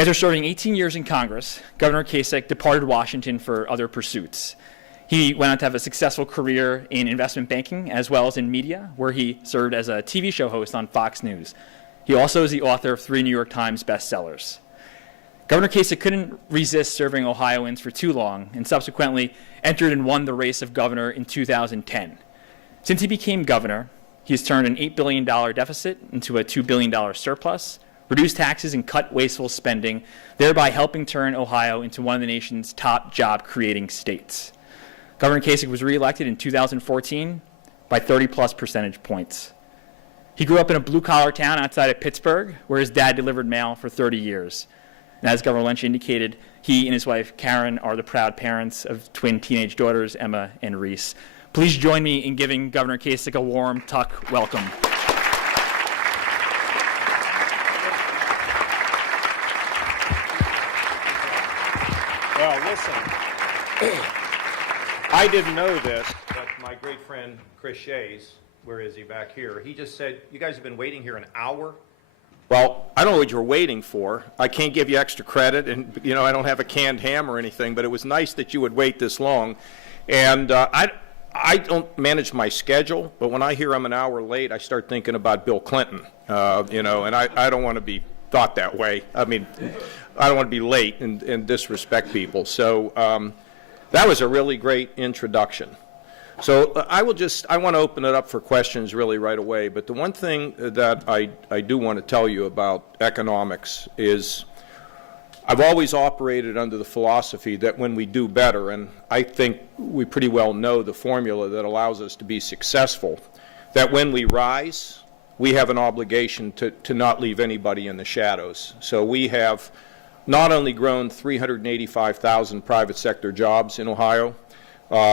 After serving 18 years in Congress, Governor Kasich departed Washington for other pursuits. He went on to have a successful career in investment banking as well as in media, where he served as a TV show host on Fox News. He also is the author of 3 New York Times bestsellers. Governor Kasich couldn't resist serving Ohioans for too long and subsequently entered and won the race of governor in 2010. Since he became governor, he has turned an $8 billion deficit into a $2 billion surplus, reduced taxes and cut wasteful spending, thereby helping turn Ohio into one of the nation's top job-creating states. Governor Kasich was reelected in 2014 by 30-plus percentage points. He grew up in a blue-collar town outside of Pittsburgh, where his dad delivered mail for 30 years. And as Governor Lynch indicated, he and his wife, Karen, are the proud parents of twin teenage daughters, Emma and Reese. Please join me in giving Governor Kasich a warm Tuck welcome. Well, listen, I didn't know this, but my great friend Chris Shays, where is he back here? He just said, you guys have been waiting here an hour? Well, I don't know what you're waiting for. I can't give you extra credit, and I don't have a canned ham or anything, but it was nice that you would wait this long. And I don't manage my schedule, but when I hear I'm an hour late, I start thinking about Bill Clinton, and I don't want to be thought that way. I mean, I don't want to be late and disrespect people. So that was a really great introduction. So I want to open it up for questions really right away, but the one thing that I do want to tell you about economics is I've always operated under the philosophy that when we do better, and I think we pretty well know the formula that allows us to be successful, that when we rise, we have an obligation to not leave anybody in the shadows. So we have not only grown 385,000 private sector jobs in Ohio,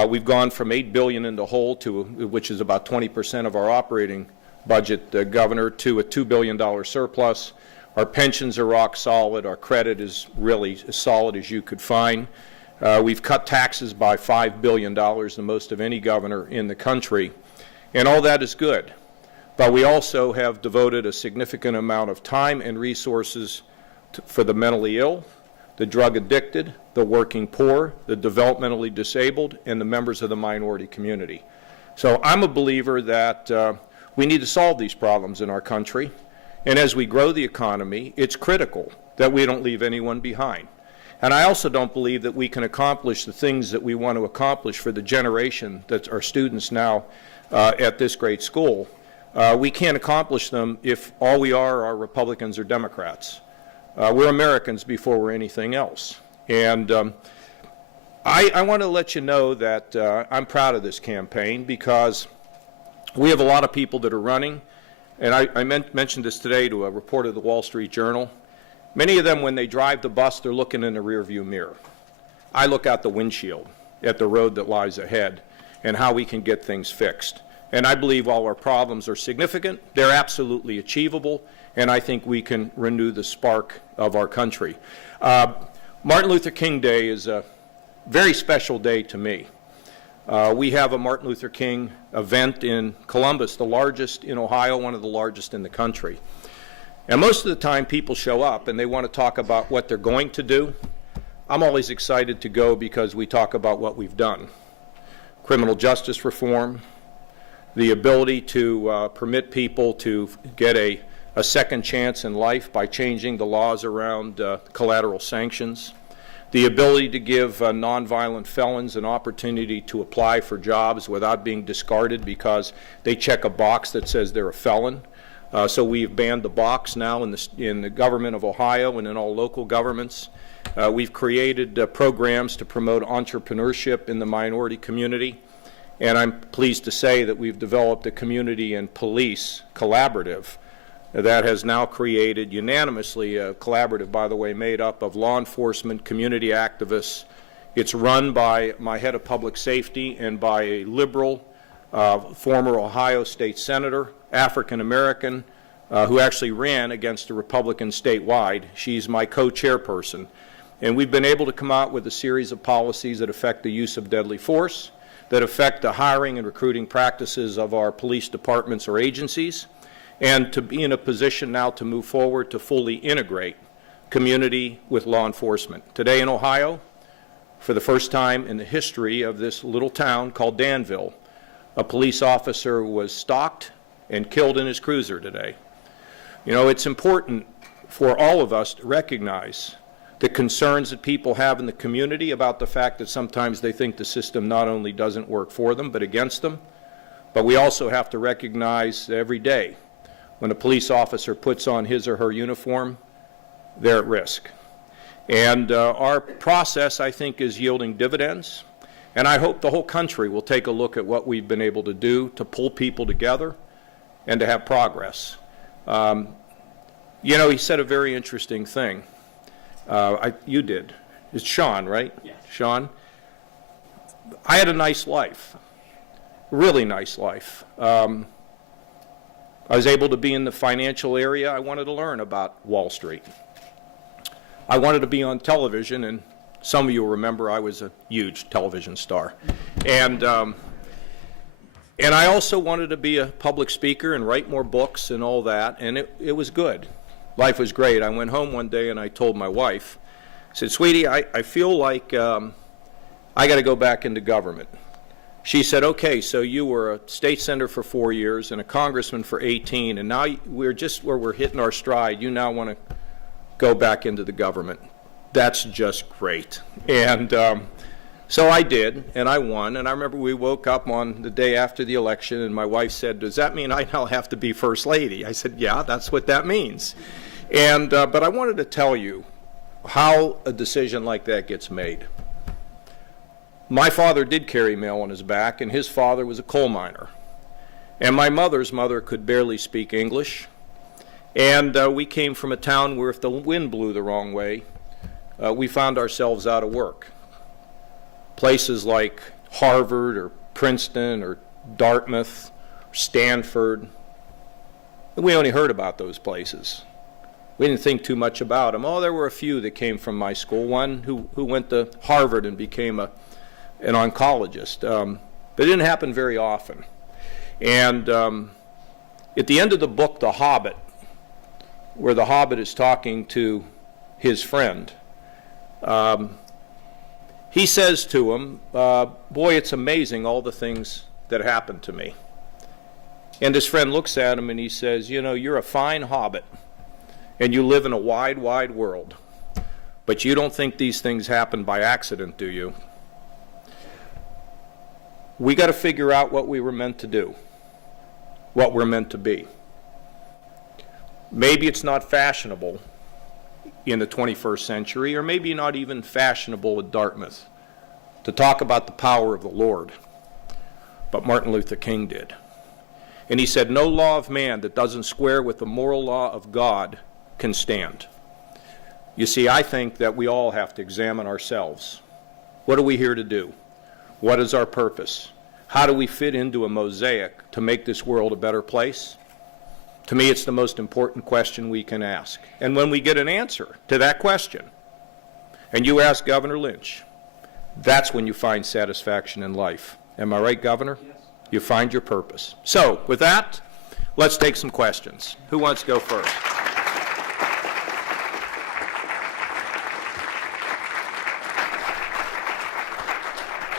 we've gone from $8 billion in the hole, which is about 20% of our operating budget, Governor, to a $2 billion surplus. Our pensions are rock solid. Our credit is really as solid as you could find. We've cut taxes by $5 billion, the most of any governor in the country. And all that is good. But we also have devoted a significant amount of time and resources for the mentally ill, the drug addicted, the working poor, the developmentally disabled, and the members of the minority community. So I'm a believer that we need to solve these problems in our country. And as we grow the economy, it's critical that we don't leave anyone behind. And I also don't believe that we can accomplish the things that we want to accomplish for the generation that are students now at this great school. We can't accomplish them if all we are Republicans or Democrats. We're Americans before we're anything else. And I want to let you know that I'm proud of this campaign because we have a lot of people that are running. And I mentioned this today to a reporter of the Wall Street Journal. Many of them, when they drive the bus, they're looking in the rearview mirror. I look out the windshield at the road that lies ahead and how we can get things fixed. And I believe while our problems are significant, they're absolutely achievable, and I think we can renew the spark of our country. Martin Luther King Day is a very special day to me. We have a Martin Luther King event in Columbus, the largest in Ohio, one of the largest in the country. And most of the time people show up and they want to talk about what they're going to do. I'm always excited to go because we talk about what we've done. Criminal justice reform, the ability to permit people to get a second chance in life by changing the laws around collateral sanctions, the ability to give nonviolent felons an opportunity to apply for jobs without being discarded because they check a box that says they're a felon. So we've banned the box now in the government of Ohio and in all local governments. We've created programs to promote entrepreneurship in the minority community. And I'm pleased to say that we've developed a community and police collaborative that has now created unanimously a collaborative, by the way, made up of law enforcement, community activists. It's run by my head of public safety and by a liberal former Ohio state senator, African American, who actually ran against a Republican statewide. She's my co-chairperson. And we've been able to come out with a series of policies that affect the use of deadly force, that affect the hiring and recruiting practices of our police departments or agencies, and to be in a position now to move forward to fully integrate community with law enforcement. Today in Ohio, for the first time in the history of this little town called Danville, a police officer was stalked and killed in his cruiser today. You know, it's important for all of us to recognize the concerns that people have in the community about the fact that sometimes they think the system not only doesn't work for them but against them. But we also have to recognize every day when a police officer puts on his or her uniform, they're at risk. And our process, I think, is yielding dividends. And I hope the whole country will take a look at what we've been able to do to pull people together and to have progress. You know, he said a very interesting thing. You did. It's Sean, right? Yes. Sean? I had a nice life, really nice life. I was able to be in the financial area. I wanted to learn about Wall Street. I wanted to be on television, and some of you will remember I was a huge television star. And I also wanted to be a public speaker and write more books and all that, and it was good. Life was great. I went home one day and I told my wife, I said, sweetie, I feel like I got to go back into government. She said, okay, so you were a state senator for 4 years and a congressman for 18, and now we're just where we're hitting our stride. You now want to go back into the government. That's just great. And so I did, and I won. And I remember we woke up on the day after the election, and my wife said, does that mean I now have to be First Lady? I said, yeah, that's what that means. And but I wanted to tell you how a decision like that gets made. My father did carry mail on his back, and his father was a coal miner. And my mother's mother could barely speak English. And we came from a town where if the wind blew the wrong way, we found ourselves out of work. Places like Harvard or Princeton or Dartmouth or Stanford, we only heard about those places. We didn't think too much about them. Oh, there were a few that came from my school. One who went to Harvard and became an oncologist. But it didn't happen very often. And at the end of the book, The Hobbit, where the Hobbit is talking to his friend, he says to him, boy, it's amazing all the things that happened to me. And his friend looks at him and he says, you know, you're a fine hobbit and you live in a wide, wide world, but you don't think these things happen by accident, do you? We got to figure out what we were meant to do, what we're meant to be. Maybe it's not fashionable in the 21st century, or maybe not even fashionable at Dartmouth, to talk about the power of the Lord. But Martin Luther King did. And he said, no law of man that doesn't square with the moral law of God can stand. You see, I think that we all have to examine ourselves. What are we here to do? What is our purpose? How do we fit into a mosaic to make this world a better place? To me, it's the most important question we can ask. And when we get an answer to that question, and you ask Governor Lynch, that's when you find satisfaction in life. Am I right, Governor? Yes. You find your purpose. So, with that, let's take some questions. Who wants to go first?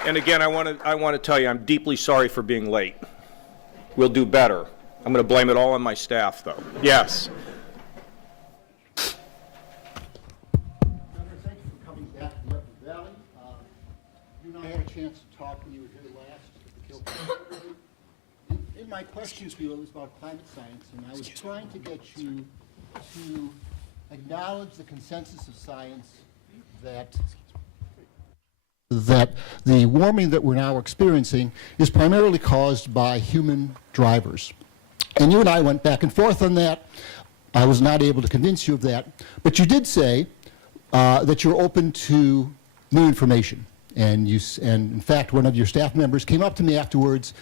And again, I want to tell you, I'm deeply sorry for being late. We'll do better. I'm going to blame it all on my staff, though. Yes. Governor, thank you for coming back to Upper Valley. You and I had a chance to talk when you were here last at the Kilpatrick. In my question to you, it was about climate science, and I was trying to get you to acknowledge the consensus of science that the warming that we're now experiencing is primarily caused by human drivers. And you and I went back and forth on that. I was not able to convince you of that. But you did say that you're open to new information. And in fact, one of your staff members came up to me afterwards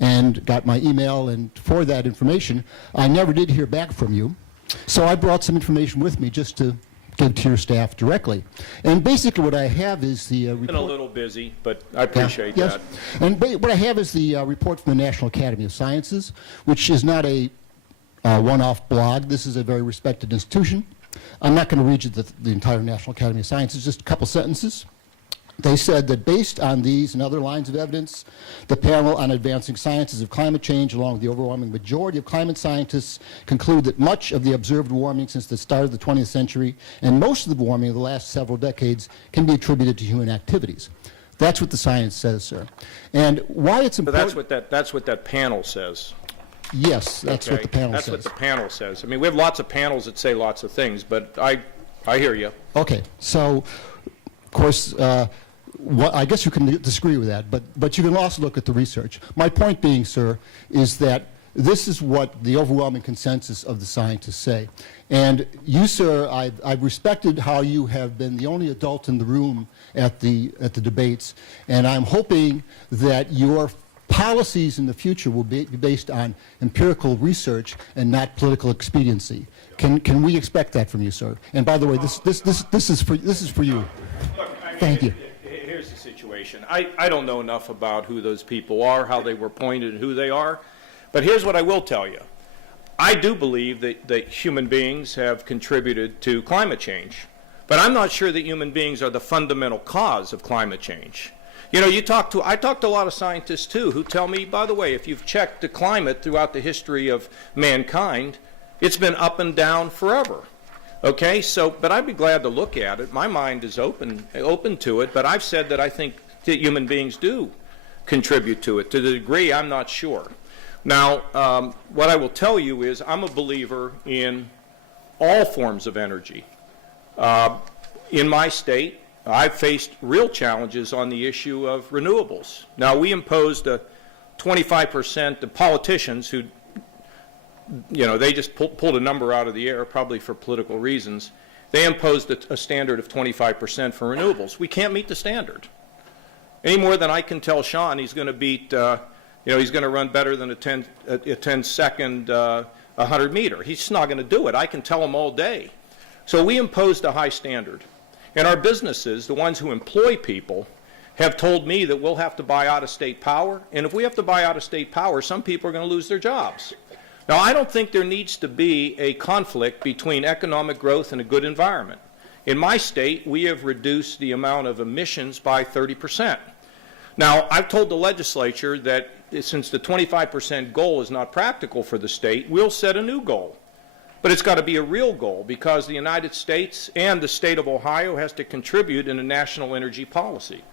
and got my email, and for that information, I never did hear back from you. So I brought some information with me just to give to your staff directly. And basically what I have is the report. Been a little busy, but I appreciate that. And what I have is the report from the National Academy of Sciences, which is not a one-off blog. This is a very respected institution. I'm not going to read you the entire National Academy of Sciences, just a couple sentences. They said that based on these and other lines of evidence, the panel on advancing sciences of climate change, along with the overwhelming majority of climate scientists, conclude that much of the observed warming since the start of the 20th century and most of the warming of the last several decades can be attributed to human activities. That's what the science says, sir. And why it's But important... that's what that panel says. Yes, that's what the panel That's says. what the panel says. I mean, we have lots of panels that say lots of things, but I hear you. Okay, so, of course, I guess you can disagree with that, but you can also look at the research. My point being, sir, is that this is what the overwhelming consensus of the scientists say. And you, sir, I've respected how you have been the only adult in the room at the debates, and I'm hoping that your policies in the future will be based on empirical research and not political expediency. Can we expect that from you, sir? And by the way, this is for you. Look, I mean, Thank you. Here's the situation. I don't know enough about who those people are, how they were appointed, and who they are. But here's what I will tell you. I do believe that human beings have contributed to climate change. But I'm not sure that human beings are the fundamental cause of climate change. You know, I talk to a lot of scientists, too, who tell me, by the way, if you've checked the climate throughout the history of mankind, it's been up and down forever. Okay, so, but I'd be glad to look at it. My mind is open to it, but I've said that I think that human beings do contribute to it. To the degree, I'm not sure. Now, what I will tell you is I'm a believer in all forms of energy. In my state, I've faced real challenges on the issue of renewables. Now, we imposed a 25%, the politicians who, you know, they just pulled a number out of the air, probably for political reasons. They imposed a standard of 25% for renewables. We can't meet the standard. Any more than I can tell Sean he's going to beat, he's going to run better than a 10-second 100-meter. He's just not going to do it. I can tell him all day. So we imposed a high standard. And our businesses, the ones who employ people, have told me that we'll have to buy out-of-state power. And if we have to buy out-of-state power, some people are going to lose their jobs. Now, I don't think there needs to be a conflict between economic growth and a good environment. In my state, we have reduced the amount of emissions by 30%. Now, I've told the legislature that since the 25% goal is not practical for the state, we'll set a new goal. But it's got to be a real goal because the United States and the state of Ohio has to contribute in a national energy policy.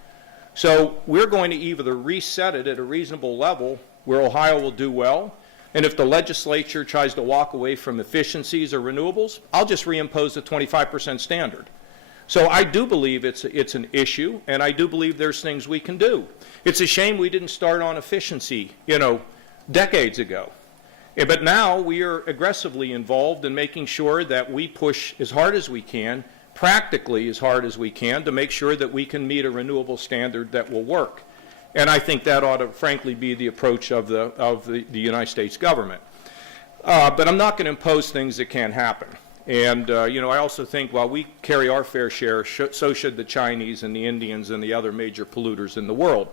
So we're going to either reset it at a reasonable level where Ohio will do well, and if the legislature tries to walk away from efficiencies or renewables, I'll just reimpose the 25% standard. So I do believe it's an issue, and I do believe there's things we can do. It's a shame we didn't start on efficiency, decades ago. But now we are aggressively involved in making sure that we push as hard as we can, practically as hard as we can, to make sure that we can meet a renewable standard that will work. And I think that ought to, frankly, be the approach of the United States government. But I'm not going to impose things that can't happen. And, I also think while we carry our fair share, so should the Chinese and the Indians and the other major polluters in the world.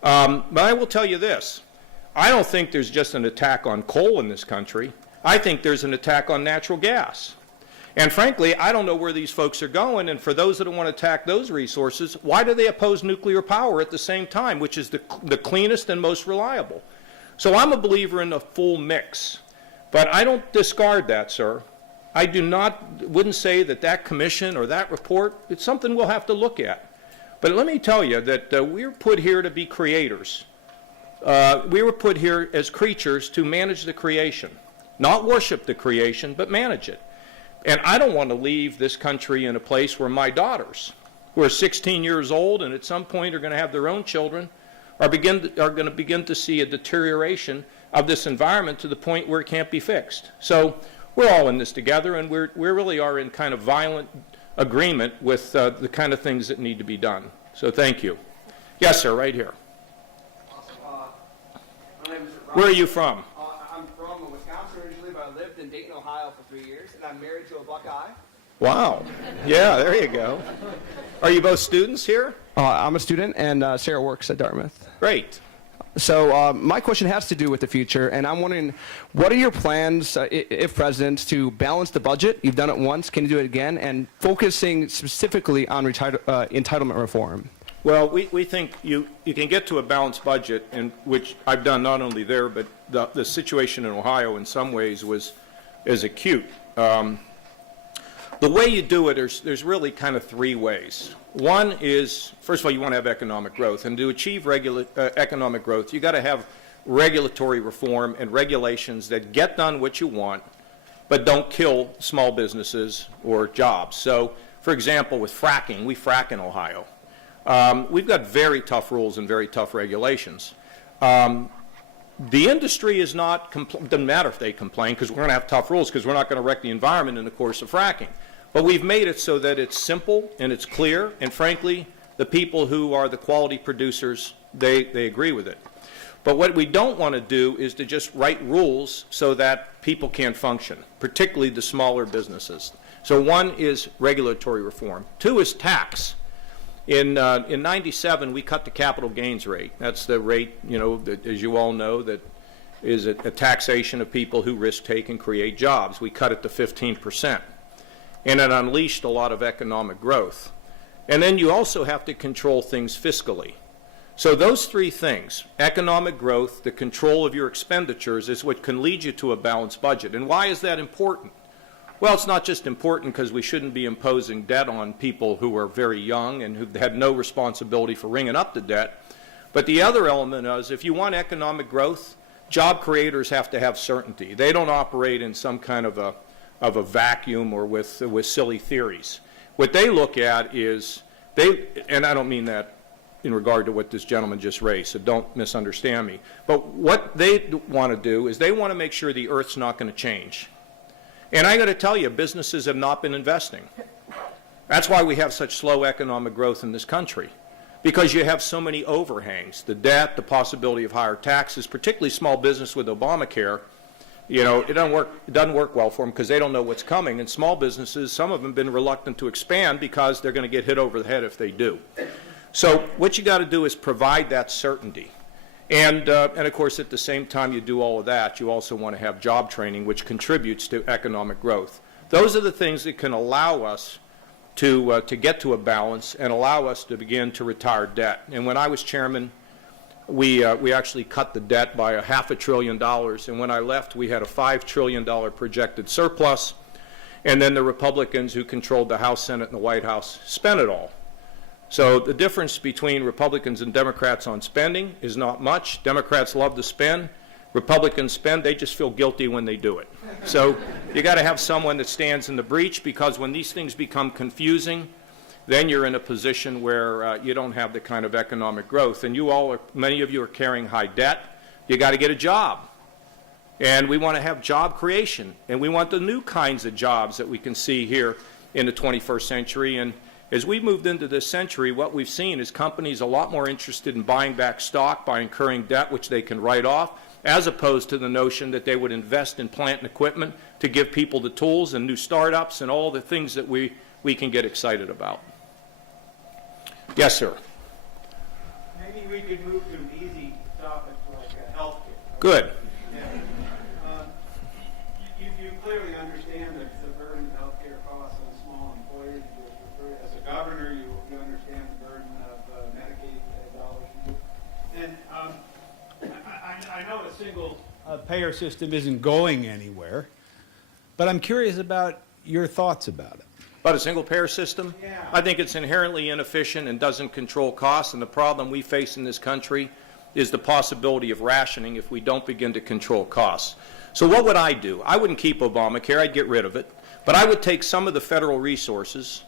But I will tell you this. I don't think there's just an attack on coal in this country. I think there's an attack on natural gas. And frankly, I don't know where these folks are going, and for those that want to attack those resources, why do they oppose nuclear power at the same time, which is the cleanest and most reliable? So I'm a believer in a full mix. But I don't discard that, sir. I wouldn't say that commission or that report, it's something we'll have to look at. But let me tell you that we're put here to be creators. We were put here as creatures to manage the creation, not worship the creation, but manage it. And I don't want to leave this country in a place where my daughters, who are 16 years old and at some point are going to have their own children, are going to begin to see a deterioration of this environment to the point where it can't be fixed. So we're all in this together, and we really are in kind of violent agreement with the kind of things that need to be done. So thank you. Yes, sir, right here. Where are you from? I'm from Wisconsin originally, but I lived in Dayton, Ohio for 3 years, and I'm married to a Buckeye. Wow. Yeah, there you go. Are you both students here? I'm a student, and Sarah works at Dartmouth. Great. So my question has to do with the future, and I'm wondering, what are your plans, if president, to balance the budget? You've done it once. Can you do it again? And focusing specifically on entitlement reform. Well, we think you can get to a balanced budget, and which I've done not only there, but the situation in Ohio in some ways is acute. The way you do it, there's really kind of three ways. One is, first of all, you want to have economic growth, and to achieve economic growth, you got to have regulatory reform and regulations that get done what you want, but don't kill small businesses or jobs. So, for example, with fracking, we frack in Ohio. We've got very tough rules and very tough regulations. The industry is not, doesn't matter if they complain, because we're going to have tough rules, because we're not going to wreck the environment in the course of fracking. But we've made it so that it's simple and it's clear, and frankly, the people who are the quality producers, they agree with it. But what we don't want to do is to just write rules so that people can't function, particularly the smaller businesses. So one is regulatory reform. Two is tax. In 97, we cut the capital gains rate. That's the rate, that, as you all know, that is a taxation of people who risk-take and create jobs. We cut it to 15%. And it unleashed a lot of economic growth. And then you also have to control things fiscally. So those three things, economic growth, the control of your expenditures, is what can lead you to a balanced budget. And why is that important? Well, it's not just important because we shouldn't be imposing debt on people who are very young and who had no responsibility for ringing up the debt. But the other element is, if you want economic growth, job creators have to have certainty. They don't operate in some kind of a vacuum or with silly theories. What they look at is, and I don't mean that in regard to what this gentleman just raised, so don't misunderstand me. But what they want to do is they want to make sure the earth's not going to change. And I got to tell you, businesses have not been investing. That's why we have such slow economic growth in this country, because you have so many overhangs, the debt, the possibility of higher taxes, particularly small business with Obamacare. It doesn't work well for them because they don't know what's coming. And small businesses, some of them have been reluctant to expand because they're going to get hit over the head if they do. So what you got to do is provide that certainty. And of course, at the same time you do all of that, you also want to have job training, which contributes to economic growth. Those are the things that can allow us to get to a balance and allow us to begin to retire debt. And when I was chairman, we actually cut the debt by $500 billion. And when I left, we had a $5 trillion projected surplus. And then the Republicans who controlled the House, Senate, and the White House spent it all. So the difference between Republicans and Democrats on spending is not much. Democrats love to spend. Republicans spend. They just feel guilty when they do it. So you got to have someone that stands in the breach, because when these things become confusing, then you're in a position where you don't have the kind of economic growth. And many of you are carrying high debt. You got to get a job. And we want to have job creation. And we want the new kinds of jobs that we can see here in the 21st century. And as we moved into this century, what we've seen is companies a lot more interested in buying back stock by incurring debt, which they can write off, as opposed to the notion that they would invest in plant and equipment to give people the tools and new startups and all the things that we can get excited about. Yes, sir. Maybe we could move to an easy topic like health care. Good. You clearly understand the burden of health care costs on small employers. As a governor, you understand the burden of Medicaid dollars. And I know a single payer system isn't going anywhere, but I'm curious about your thoughts about it. About a single-payer system? Yeah. I think it's inherently inefficient and doesn't control costs, and the problem we face in this country is the possibility of rationing if we don't begin to control costs. So what would I do? I wouldn't keep Obamacare. I'd get rid of it. But I would take some of the federal resources,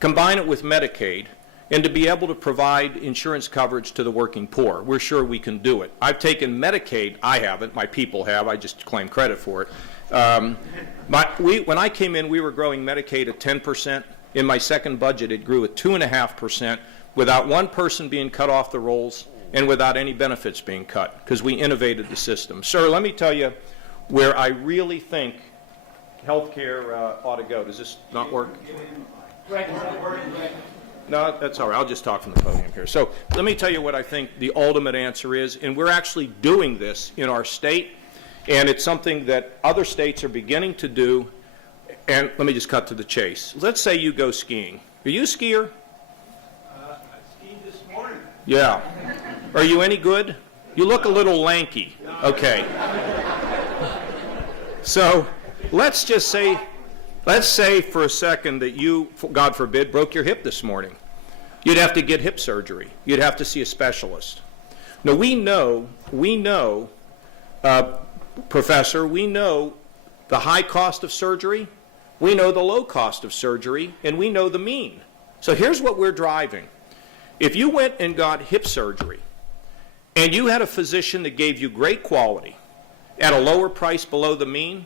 combine it with Medicaid, and to be able to provide insurance coverage to the working poor. We're sure we can do it. I've taken Medicaid. I haven't. My people have. I just claim credit for it. When I came in, we were growing Medicaid at 10%. In my second budget, it grew at 2.5%, without one person being cut off the rolls and without any benefits being cut, because we innovated the system. Sir, let me tell you where I really think health care ought to go. Does this not work? No, that's all right. I'll just talk from the podium here. So let me tell you what I think the ultimate answer is, and we're actually doing this in our state, and it's something that other states are beginning to do. And let me just cut to the chase. Let's say you go skiing. Are you a skier? I skied this morning. Yeah. Are you any good? You look a little lanky. Okay. So let's say for a second that you, God forbid, broke your hip this morning. You'd have to get hip surgery. You'd have to see a specialist. Now we know, Professor, we know the high cost of surgery, we know the low cost of surgery, and we know the mean. So here's what we're driving. If you went and got hip surgery, and you had a physician that gave you great quality at a lower price below the mean,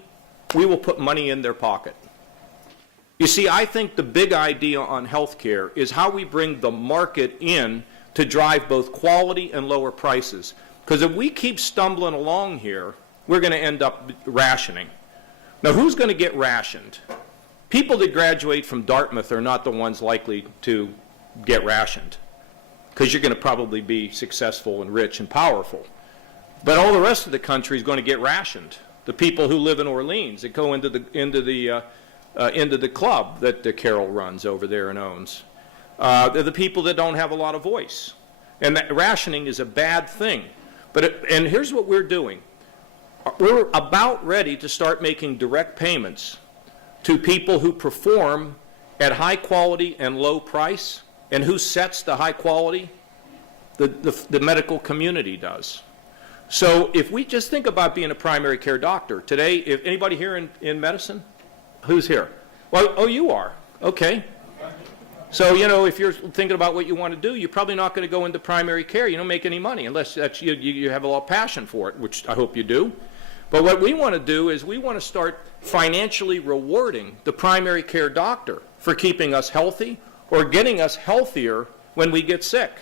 we will put money in their pocket. You see, I think the big idea on healthcare is how we bring the market in to drive both quality and lower prices. Because if we keep stumbling along here, we're going to end up rationing. Now, who's going to get rationed? People that graduate from Dartmouth are not the ones likely to get rationed, because you're going to probably be successful and rich and powerful. But all the rest of the country is going to get rationed. The people who live in Orleans, that go into the club that Carol runs over there and owns. They're the people that don't have a lot of voice. And that rationing is a bad thing. And here's what we're doing. We're about ready to start making direct payments to people who perform at high quality and low price. And who sets the high quality? The medical community does. So if we just think about being a primary care doctor, today, if anybody here in medicine? Who's here? Well, oh, you are. Okay. So, if you're thinking about what you want to do, you're probably not going to go into primary care. You don't make any money unless that's you have a lot of passion for it, which I hope you do. But what we want to do is we want to start financially rewarding the primary care doctor for keeping us healthy or getting us healthier when we get sick.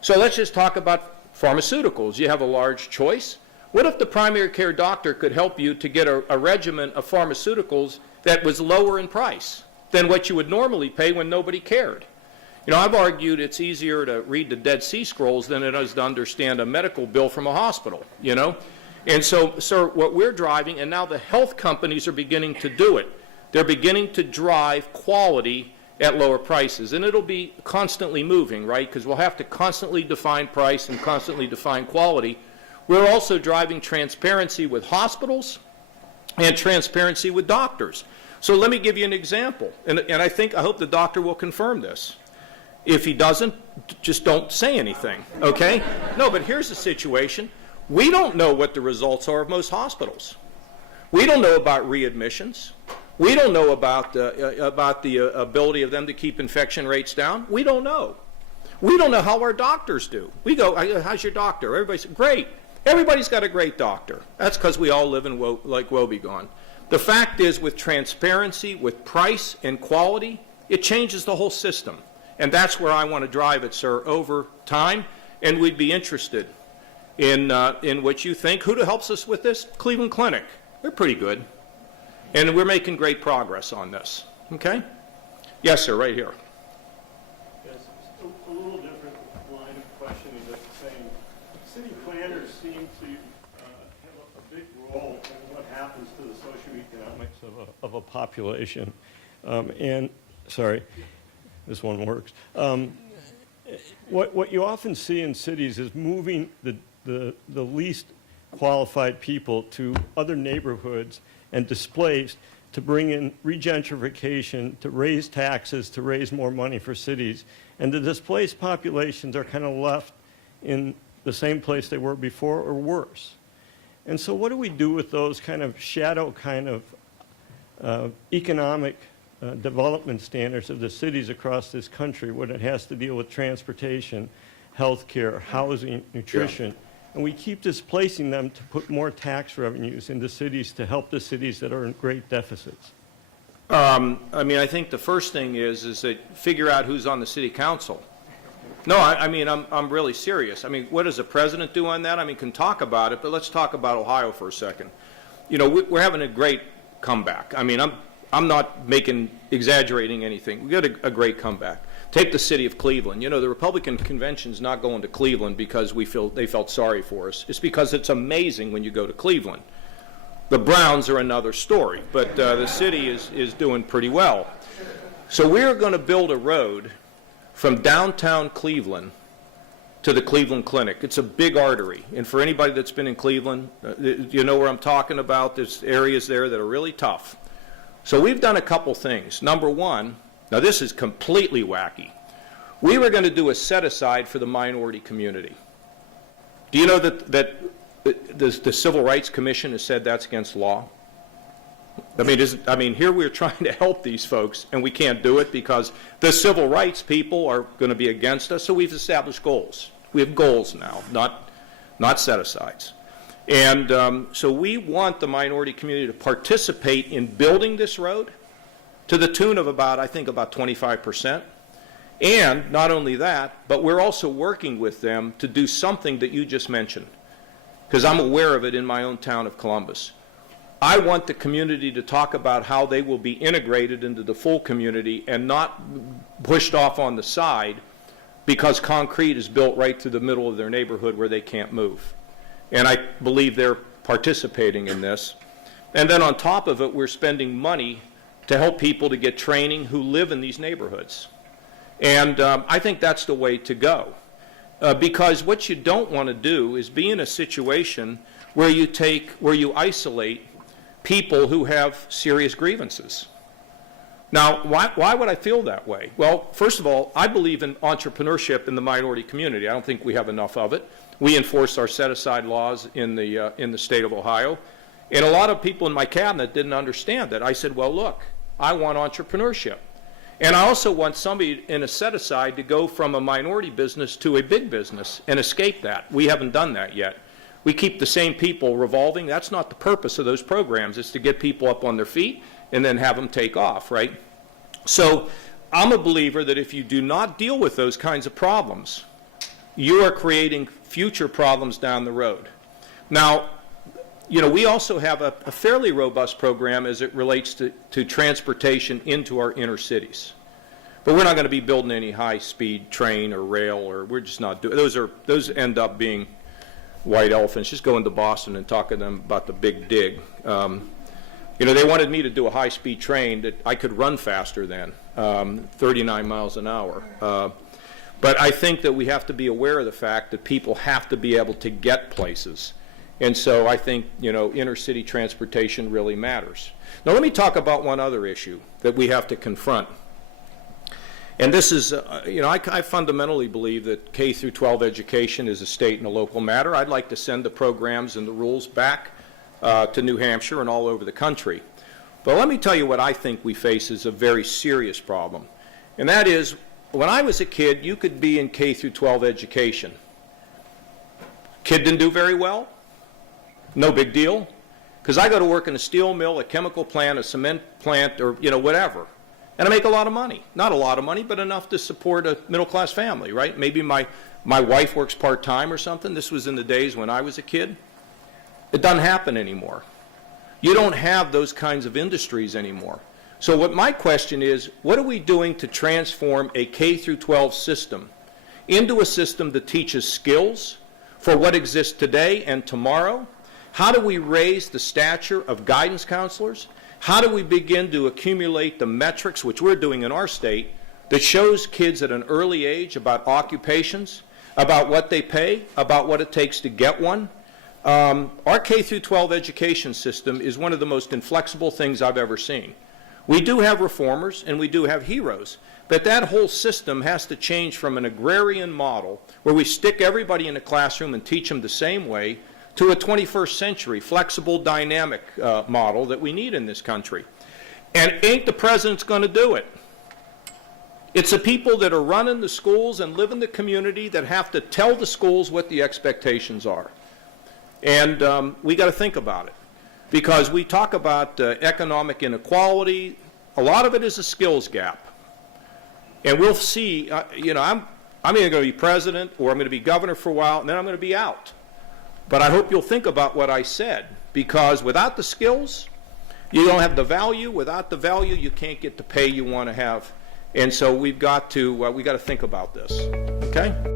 So let's just talk about pharmaceuticals. You have a large choice. What if the primary care doctor could help you to get a regimen of pharmaceuticals that was lower in price than what you would normally pay when nobody cared? I've argued it's easier to read the Dead Sea Scrolls than it is to understand a medical bill from a hospital, And so, sir, what we're driving, and now the health companies are beginning to do it, they're beginning to drive quality at lower prices. And it'll be constantly moving, right? Because we'll have to constantly define price and constantly define quality. We're also driving transparency with hospitals and transparency with doctors. So let me give you an example. And I hope the doctor will confirm this. If he doesn't, just don't say anything, okay? No, but here's the situation. We don't know what the results are of most hospitals. We don't know about readmissions. We don't know about the ability of them to keep infection rates down. We don't know. We don't know how our doctors do. We go, how's your doctor? Everybody says, great. Everybody's got a great doctor. That's because we all live in like woebegone. The fact is, with transparency, with price and quality, it changes the whole system. And that's where I want to drive it, sir, over time. And we'd be interested in what you think. Who helps us with this? Cleveland Clinic. They're pretty good. And we're making great progress on this. Okay? Yes, sir, right here. Yes, a little different line of questioning, but the same. City planners seem to have a big role in what happens to the socioeconomics of a population. Sorry, this one works. What you often see in cities is moving the least qualified people to other neighborhoods and displaced to bring in regentrification, to raise taxes, to raise more money for cities. And the displaced populations are kind of left in the same place they were before or worse. And so what do we do with those kind of shadow kind of economic development standards of the cities across this country when it has to deal with transportation, healthcare, housing, nutrition? Yeah. And we keep displacing them to put more tax revenues into cities to help the cities that are in great deficits. I think the first thing is that figure out who's on the city council. No, I'm really serious. What does the president do on that? Can talk about it, but let's talk about Ohio for a second. We're having a great comeback. I'm not exaggerating anything. We got a great comeback. Take the city of Cleveland. You know, the Republican convention's not going to Cleveland because they felt sorry for us. It's because it's amazing when you go to Cleveland. The Browns are another story, but the city is doing pretty well. So we're going to build a road from downtown Cleveland to the Cleveland Clinic. It's a big artery, and for anybody that's been in Cleveland, you know where I'm talking about. There's areas there that are really tough. So we've done a couple things. Number one, now this is completely wacky. We were going to do a set-aside for the minority community. Do you know that the Civil Rights Commission has said that's against law? I mean, here we're trying to help these folks, and we can't do it because the civil rights people are going to be against us, so we've established goals. We have goals now, not set-asides. And so we want the minority community to participate in building this road to the tune of about 25%. And not only that, but we're also working with them to do something that you just mentioned, because I'm aware of it in my own town of Columbus. I want the community to talk about how they will be integrated into the full community and not pushed off on the side because concrete is built right through the middle of their neighborhood where they can't move. And I believe they're participating in this. And then on top of it, we're spending money to help people to get training who live in these neighborhoods. And I think that's the way to go. Because what you don't want to do is be in a situation where you isolate people who have serious grievances. Now, why would I feel that way? Well, first of all, I believe in entrepreneurship in the minority community. I don't think we have enough of it. We enforce our set-aside laws in the state of Ohio. And a lot of people in my cabinet didn't understand that. I said, well, look, I want entrepreneurship. And I also want somebody in a set-aside to go from a minority business to a big business and escape that. We haven't done that yet. We keep the same people revolving. That's not the purpose of those programs. It's to get people up on their feet and then have them take off, right? So I'm a believer that if you do not deal with those kinds of problems, you are creating future problems down the road. Now, you know, we also have a fairly robust program as it relates to transportation into our inner cities. But we're not going to be building any high-speed train or rail, or we're just not doing those end up being white elephants. Just go into Boston and talk to them about the big dig. You know, they wanted me to do a high-speed train that I could run faster than, 39 miles an hour. But I think that we have to be aware of the fact that people have to be able to get places. And so I think, you know, inner city transportation really matters. Now let me talk about one other issue that we have to confront. And this is, you know, I fundamentally believe that K through 12 education is a state and a local matter. I'd like to send the programs and the rules back to New Hampshire and all over the country. But let me tell you what I think we face is a very serious problem. And that is, when I was a kid, you could be in K through 12 education. Kid didn't do very well. No big deal, because I go to work in a steel mill, a chemical plant, a cement plant, or, you know, whatever, and I make a lot of money. Not a lot of money, but enough to support a middle-class family, right? Maybe my wife works part-time or something. This was in the days when I was a kid. It doesn't happen anymore. You don't have those kinds of industries anymore. So what my question is, what are we doing to transform a K through 12 system into a system that teaches skills for what exists today and tomorrow? How do we raise the stature of guidance counselors? How do we begin to accumulate the metrics, which we're doing in our state, that shows kids at an early age about occupations, about what they pay, about what it takes to get one? Our K through 12 education system is one of the most inflexible things I've ever seen. We do have reformers and we do have heroes, but that whole system has to change from an agrarian model where we stick everybody in a classroom and teach them the same way to a 21st century flexible, dynamic model that we need in this country. And ain't the president's going to do it. It's the people that are running the schools and live in the community that have to tell the schools what the expectations are. And we got to think about it, because we talk about economic inequality. A lot of it is a skills gap. And we'll see, you know, I'm either going to be president or I'm going to be governor for a while, and then I'm going to be out. But I hope you'll think about what I said, because without the skills, you don't have the value. Without the value, you can't get the pay you want to have And so we've got to think about this, okay?